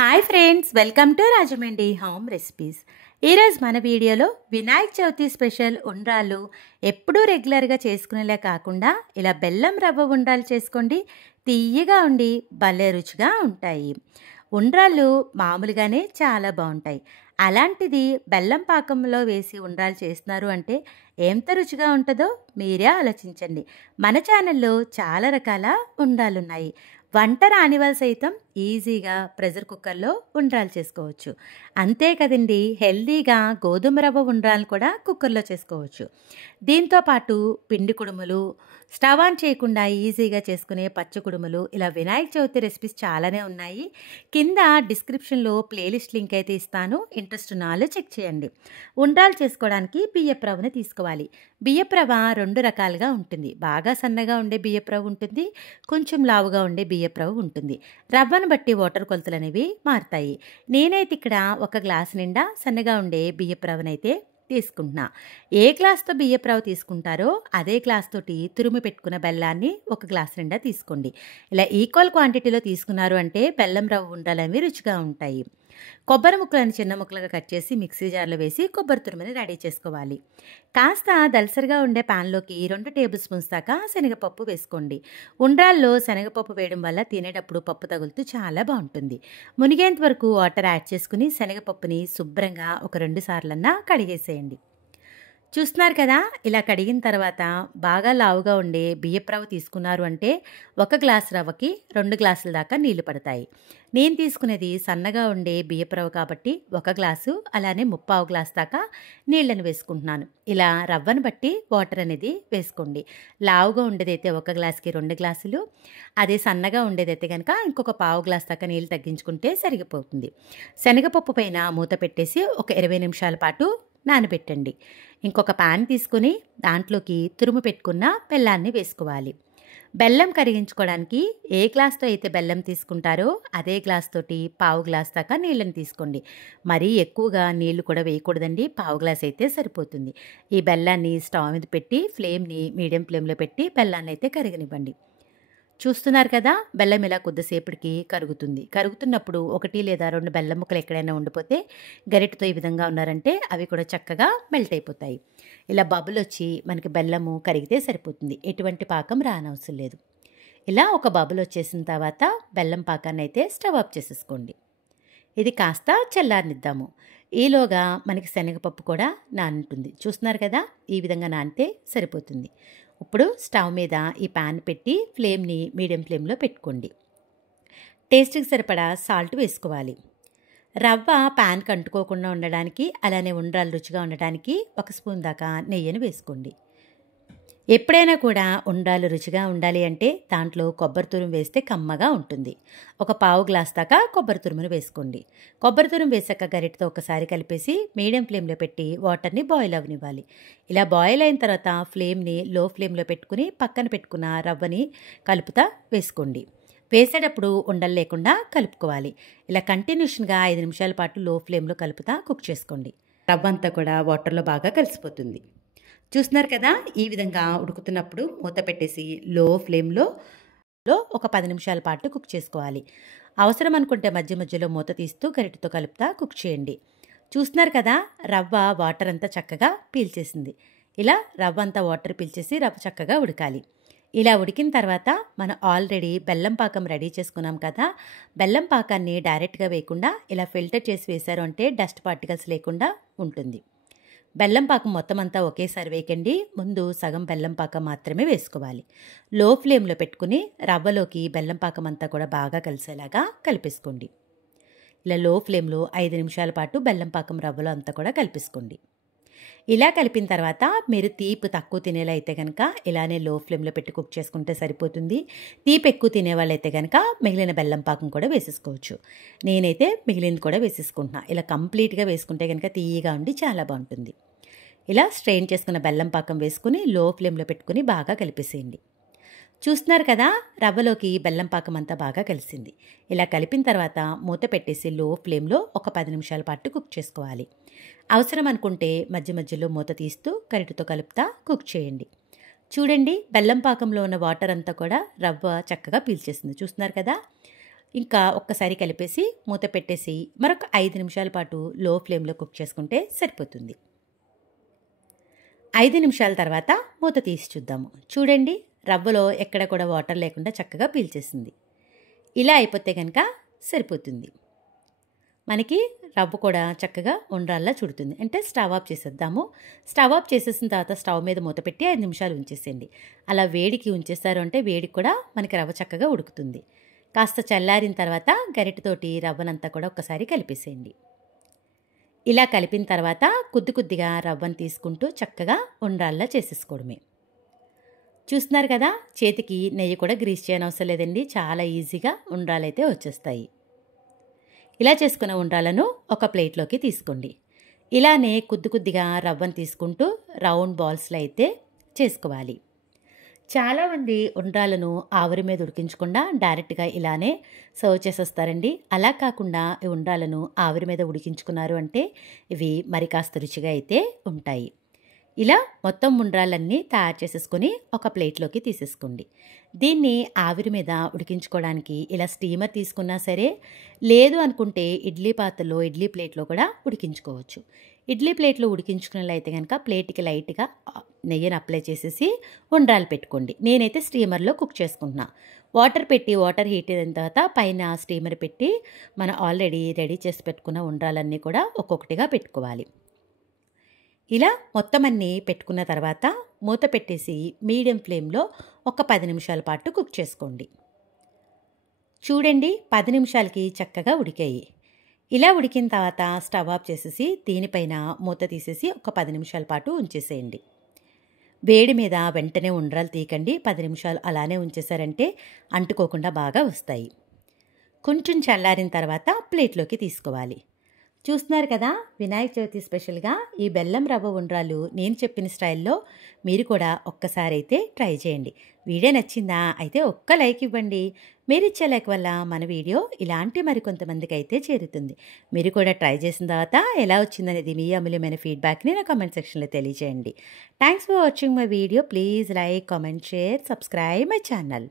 Hi friends, welcome to Rajahmundry home recipes. ఈరోజు మన వీడియోలో వినాయక చవితి స్పెషల్ ఉండ్రాళ్ళు ఎప్పుడూ రెగ్యులర్గా చేసుకునేలా కాకుండా ఇలా బెల్లం రవ్వ ఉండ్రాలు చేసుకోండి. తీయగా ఉండి భలే రుచిగా ఉంటాయి. ఉండ్రాళ్ళు మామూలుగానే చాలా బాగుంటాయి. అలాంటిది బెల్లం పాకంలో వేసి ఉండ్రాలు చేస్తున్నారు అంటే ఎంత రుచిగా ఉంటుందో మీరే ఆలోచించండి. మన ఛానల్లో చాలా రకాల ఉండ్రాళ్ళు ఉన్నాయి. వంట రాని వాళ్ళు సైతం ఈజీగా ప్రెషర్ కుక్కర్లో ఉండ్రాలు చేసుకోవచ్చు. అంతే కదండి, హెల్దీగా గోధుమ రవ్వ ఉండ్రాలు కూడా కుక్కర్లో చేసుకోవచ్చు. దీంతోపాటు పిండి కుడుములు, స్టవ్ ఆన్ చేయకుండా ఈజీగా చేసుకునే పచ్చి కుడుములు, ఇలా వినాయక చవితి రెసిపీస్ చాలానే ఉన్నాయి. కింద డిస్క్రిప్షన్లో ప్లేలిస్ట్ లింక్ అయితే ఇస్తాను. ఇంట్రెస్ట్ ఉన్న వాళ్ళు చెక్ చేయండి. ఉండ్రాలు చేసుకోవడానికి బియ్యపు రవ్వని తీసుకోవాలి. బియ్యపు రవ్వ రెండు రకాలుగా ఉంటుంది. బాగా సన్నగా ఉండే బియ్యపు రవ్వ ఉంటుంది, కొంచెం లావుగా ఉండే బియ్యపు రవ్వ ఉంటుంది. రవ్వను బట్టి వాటర్ కొలతలు అనేవి మారుతాయి. నేనైతే ఇక్కడ ఒక గ్లాస్ నిండా సన్నగా ఉండే బియ్యపు రవ్వనైతే తీసుకుంటున్నా. ఏ గ్లాస్తో బియ్యపు రవ్వ తీసుకుంటారో అదే గ్లాస్ తోటి తురుము పెట్టుకున్న బెల్లాన్ని ఒక గ్లాస్ నిండా తీసుకోండి. ఇలా ఈక్వల్ క్వాంటిటీలో తీసుకున్నారు అంటే బెల్లం రవ్వ ఉండాలనేవి రుచిగా ఉంటాయి. కొబ్బరి ముక్కలను చిన్న ముక్కలుగా కట్ చేసి మిక్సీ జార్లో వేసి కొబ్బరి తురుముని రెడీ చేసుకోవాలి. కాస్త దలసరిగా ఉండే ప్యాన్లోకి 2 టేబుల్ స్పూన్స్ దాకా శనగపప్పు వేసుకోండి. ఉండ్రాల్లో శనగపప్పు వేయడం వల్ల తినేటప్పుడు పప్పు తగులుతూ చాలా బాగుంటుంది. మునిగేంత వరకు వాటర్ యాడ్ చేసుకుని శనగపప్పుని శుభ్రంగా ఒక 2 సార్లన్నా కడిగేసేయండి. చూస్తున్నారు కదా, ఇలా కడిగిన తర్వాత బాగా లావుగా ఉండే బియ్యపు రవ్వ తీసుకున్నారు అంటే 1 గ్లాస్ రవ్వకి 2 గ్లాసుల దాకా నీళ్లు పడతాయి. నేను తీసుకునేది సన్నగా ఉండే బియ్యపు రవ్వ కాబట్టి 1 గ్లాసు, అలానే 3/4 గ్లాస్ దాకా నీళ్ళని వేసుకుంటున్నాను. ఇలా రవ్వను బట్టి వాటర్ అనేది వేసుకోండి. లావుగా ఉండేదైతే 1 గ్లాస్కి 2 గ్లాసులు, అదే సన్నగా ఉండేదైతే కనుక ఇంకొక 1/4 గ్లాస్ దాకా నీళ్ళు తగ్గించుకుంటే సరిగిపోతుంది. శనగపప్పు పైన మూత పెట్టేసి ఒక 20 నిమిషాల పాటు నానబెట్టండి. ఇంకొక పాన్ తీసుకుని దాంట్లోకి తురుము పెట్టుకున్న బెల్లాన్ని వేసుకోవాలి. బెల్లం కరిగించుకోవడానికి ఏ గ్లాస్తో అయితే బెల్లం తీసుకుంటారో అదే గ్లాస్ తోటి 1/4 గ్లాస్ దాకా నీళ్ళని తీసుకోండి. మరీ ఎక్కువగా నీళ్లు కూడా వేయకూడదండి, 1/4 గ్లాస్ అయితే సరిపోతుంది. ఈ బెల్లాన్ని స్టవ్ మీద పెట్టి ఫ్లేమ్ని మీడియం ఫ్లేమ్లో పెట్టి బెల్లాన్ని అయితే కరగనివ్వండి. చూస్తున్నారు కదా, బెల్లం ఇలా కొద్దిసేపటికి కరుగుతుంది. కరుగుతున్నప్పుడు 1 లేదా 2 బెల్లం ముక్కలు ఎక్కడైనా ఉండిపోతే గరిటెతో ఈ విధంగా ఉన్నారంటే అవి కూడా చక్కగా మెల్ట్ అయిపోతాయి. ఇలా బబుల్ వచ్చి మనకి బెల్లము కరిగితే సరిపోతుంది. ఎటువంటి పాకం రానవసరం లేదు. ఇలా ఒక బబుల్ వచ్చేసిన తర్వాత బెల్లం పాకాన్ని అయితే స్టవ్ ఆఫ్ చేసేసుకోండి. ఇది కాస్త చల్లారనిద్దాము. ఈలోగా మనకి శనగపప్పు కూడా నానుంటుంది. చూస్తున్నారు కదా, ఈ విధంగా నానితే సరిపోతుంది. ఇప్పుడు స్టవ్ మీద ఈ పాన్ పెట్టి ఫ్లేమ్ని మీడియం ఫ్లేమ్లో పెట్టుకోండి. టేస్ట్కి సరిపడా సాల్ట్ వేసుకోవాలి. రవ్వ పాన్కి అంటుకోకుండా ఉండడానికి, అలానే ఉండ్రాలు రుచిగా ఉండడానికి 1 స్పూన్ దాకా నెయ్యిని వేసుకోండి. ఎప్పుడైనా కూడా ఉండ్రాలు రుచిగా ఉండాలి అంటే దాంట్లో కొబ్బరి తురుము వేస్తే కమ్మగా ఉంటుంది. ఒక 1/4 గ్లాస్ దాకా కొబ్బరి తురుమును వేసుకోండి. కొబ్బరి తురుము వేసాక గరిటెతో ఒకసారి కలిపేసి మీడియం ఫ్లేమ్లో పెట్టి వాటర్ని బాయిల్ అవ్వనివ్వాలి. ఇలా బాయిల్ అయిన తర్వాత ఫ్లేమ్ని లో ఫ్లేమ్లో పెట్టుకుని పక్కన పెట్టుకున్న రవ్వని కలుపుతా వేసుకోండి. వేసేటప్పుడు ఉండలు లేకుండా కలుపుకోవాలి. ఇలా కంటిన్యూషన్గా 5 నిమిషాల పాటు లో ఫ్లేమ్లో కలుపుతా కుక్ చేసుకోండి. రవ్వ అంతా కూడా వాటర్లో బాగా కలిసిపోతుంది. చూస్తున్నారు కదా, ఈ విధంగా ఉడుకుతున్నప్పుడు మూత పెట్టేసి లో ఫ్లేమ్లో ఒక 10 నిమిషాల పాటు కుక్ చేసుకోవాలి. అవసరం అనుకుంటే మధ్య మధ్యలో మూత తీస్తూ గరిటెతో కలుపుతా కుక్ చేయండి. చూస్తున్నారు కదా, రవ్వ వాటర్ అంతా చక్కగా పీల్చేసింది. ఇలా రవ్వ అంతా వాటర్ పీల్చేసి రవ్వ చక్కగా ఉడకాలి. ఇలా ఉడికిన తర్వాత మనం ఆల్రెడీ బెల్లం పాకం రెడీ చేసుకున్నాం కదా, బెల్లం పాకాన్ని డైరెక్ట్గా వేయకుండా ఇలా ఫిల్టర్ చేసి వేశారు అంటే డస్ట్ పార్టికల్స్ లేకుండా ఉంటుంది. బెల్లం పాకం మొత్తం అంతా ఒకేసారి వేయకండి. ముందు సగం బెల్లం పాకం మాత్రమే వేసుకోవాలి. లో ఫ్లేమ్లో పెట్టుకుని రవ్వలోకి బెల్లం పాకం అంతా కూడా బాగా కలిసేలాగా కలిపేసుకోండి. ఇలా లో ఫ్లేమ్లో 5 నిమిషాల పాటు బెల్లం పాకం రవ్వలో అంతా కూడా కలిపేసుకోండి. ఇలా కలిపిన తర్వాత మీరు తీపి తక్కువ తినేలా అయితే కనుక ఇలానే లో ఫ్లేమ్లో పెట్టి కుక్ చేసుకుంటే సరిపోతుంది. తీపి ఎక్కువ తినేవాళ్ళైతే కనుక మిగిలిన బెల్లం పాకం కూడా వేసేసుకోవచ్చు. నేనైతే మిగిలినది కూడా వేసేసుకుంటున్నా. ఇలా కంప్లీట్గా వేసుకుంటే కనుక తీయగా ఉండి చాలా బాగుంటుంది. ఇలా స్ట్రెయిన్ చేసుకున్న బెల్లం పాకం వేసుకుని లో ఫ్లేమ్లో పెట్టుకుని బాగా కలిపేసేయండి. చూస్తున్నారు కదా, రవ్వలోకి బెల్లం పాకం అంతా బాగా కలిసింది. ఇలా కలిపిన తర్వాత మూత పెట్టేసి లో ఫ్లేమ్లో ఒక 10 నిమిషాల పాటు కుక్ చేసుకోవాలి. అవసరం అనుకుంటే మధ్య మధ్యలో మూత తీస్తూ గరిటెతో కలుపుతా కుక్ చేయండి. చూడండి, బెల్లం పాకంలో ఉన్న వాటర్ అంతా కూడా రవ్వ చక్కగా పీల్చేసింది. చూస్తున్నారు కదా, ఇంకా ఒక్కసారి కలిపేసి మూత పెట్టేసి మరొక 5 నిమిషాల పాటు లో ఫ్లేమ్లో కుక్ చేసుకుంటే సరిపోతుంది. 5 నిమిషాల తర్వాత మూత తీసి చూద్దాము. చూడండి, రవ్వలో ఎక్కడ కూడా వాటర్ లేకుండా చక్కగా పీల్చేసింది. ఇలా అయిపోతే కనుక సరిపోతుంది. మనకి రవ్వ కూడా చక్కగా ఉండ్రాల్లా చుడుతుంది. అంటే స్టవ్ ఆఫ్ చేసేద్దాము. స్టవ్ ఆఫ్ చేసేసిన తర్వాత స్టవ్ మీద మూత పెట్టి 5 నిమిషాలు ఉంచేసేయండి. అలా వేడికి ఉంచేస్తారు అంటే వేడికి కూడా మనకి రవ్వ చక్కగా ఉడుకుతుంది. కాస్త చల్లారిన తర్వాత గరిటెతోటి రవ్వనంతా కూడా ఒక్కసారి కలిపేసేయండి. ఇలా కలిపిన తర్వాత కొద్దిగా రవ్వను తీసుకుంటూ చక్కగా ఉండ్రాల్లా చేసేసుకోవడమే. చూస్తున్నారు కదా, చేతికి నెయ్యి కూడా గ్రీస్ చేయనవసరం లేదండి. చాలా ఈజీగా ఉండ్రాలైతే వచ్చేస్తాయి. ఇలా చేసుకున్న ఉండ్రాలను ఒక ప్లేట్లోకి తీసుకోండి. ఇలానే కొద్దిగా రవ్వను తీసుకుంటూ రౌండ్ బాల్స్లో అయితే చేసుకోవాలి. చాలామంది ఉండ్రాలను ఆవిరి మీద ఉడికించకుండా డైరెక్ట్గా ఇలానే సర్వ్ చేసేస్తారండి. అలా కాకుండా ఈ ఉండ్రాలను ఆవిరి మీద ఉడికించుకున్నారు అంటే ఇవి మరి కాస్త రుచిగా అయితే ఉంటాయి. ఇలా మొత్తం ఉండ్రాలన్నీ తయారు చేసేసుకొని ఒక ప్లేట్లోకి తీసేసుకోండి. దీన్ని ఆవిరి మీద ఉడికించుకోవడానికి ఇలా స్టీమర్ తీసుకున్నా సరే, లేదు అనుకుంటే ఇడ్లీ పాత్రలో ఇడ్లీ ప్లేట్లో కూడా ఉడికించుకోవచ్చు. ఇడ్లీ ప్లేట్లో ఉడికించుకున్నట్లయితే కనుక ప్లేట్కి లైట్గా నెయ్యిని అప్లై చేసేసి ఉండ్రాలు పెట్టుకోండి. నేనైతే స్టీమర్లో కుక్ చేసుకుంటున్నా. వాటర్ పెట్టి వాటర్ హీట్ అయిన తర్వాత పైన స్టీమర్ పెట్టి మనం ఆల్రెడీ రెడీ చేసి పెట్టుకున్న ఉండ్రాలన్నీ కూడా ఒక్కొక్కటిగా పెట్టుకోవాలి. ఇలా మొత్తం అన్నీ పెట్టుకున్న తర్వాత మూత పెట్టేసి మీడియం ఫ్లేమ్లో ఒక 10 నిమిషాల పాటు కుక్ చేసుకోండి. చూడండి, 10 నిమిషాలకి చక్కగా ఉడికాయి. ఇలా ఉడికిన తర్వాత స్టవ్ ఆఫ్ చేసేసి దీనిపైన మూత తీసేసి ఒక 10 నిమిషాల పాటు ఉంచేసేయండి. వేడి మీద వెంటనే ఉండ్రాలు తీయకండి. 10 నిమిషాలు అలానే ఉంచేసారంటే అంటుకోకుండా బాగా వస్తాయి. కొంచెం చల్లారిన తర్వాత ప్లేట్లోకి తీసుకోవాలి. చూస్తున్నారు కదా, వినాయక చవితి స్పెషల్గా ఈ బెల్లం రవ్వ ఉండ్రాలు నేను చెప్పిన స్టైల్లో మీరు కూడా ఒక్కసారి అయితే ట్రై చేయండి. వీడియో నచ్చిందా? అయితే ఒక్క లైక్ ఇవ్వండి. మీరు ఇచ్చే లైక్ వల్ల మన వీడియో ఇలాంటి మరికొంతమందికి అయితే చేరుతుంది. మీరు కూడా ట్రై చేసిన తర్వాత ఎలా వచ్చిందనేది మీ అమూల్యమైన ఫీడ్బ్యాక్ని నా కామెంట్ సెక్షన్లో తెలియజేయండి. Thanks for watching my video. Please like, comment, share, subscribe my channel.